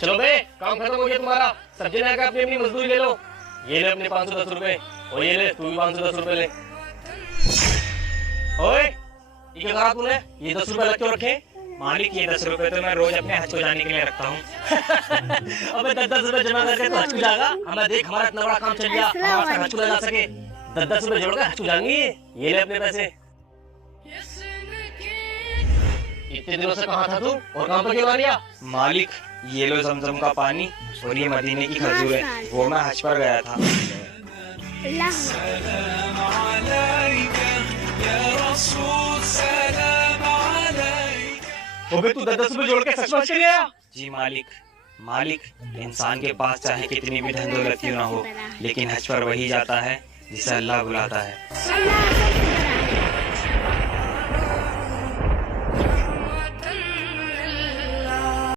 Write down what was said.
चलो बे, काम खत्म हो गया तुम्हारा। सब्जी लाकर अपनी अपनी मजदूरी ले लो। ये ले अपने 510 रुपए, और ये ले तू भी 510 रुपए ले। ओए, ये क्या करा तूने? ये 10 रुपए अलग क्यों रखे? मालिक ये 10 रुपए तो मैं रोज अपने हज को जाने के लिए रखता हूँ। अबे 10-10 रुपए जमा करके तो हज को जाएगा? हमें देख हमारा इतना बड़ा काम चल गया, हमारा हज को लगा सके। 10-10 रुपए जोड़ के हज को जाएंगे। ये ले अपने पैसे। इतने दिनों से कहाँ था तू और काम पर क्यों आ गया? मालिक ये लो जमजम का पानी और ये मदीने की खजूर है, वो मैं हज पर गया था। अबे तू 10-10 रुपए जोड़ के सच में चले गया? जी मालिक इंसान के पास चाहे कितनी भी धन दौलत क्यों ना हो, लेकिन हज पर वही जाता है जिसे अल्लाह बुलाता है।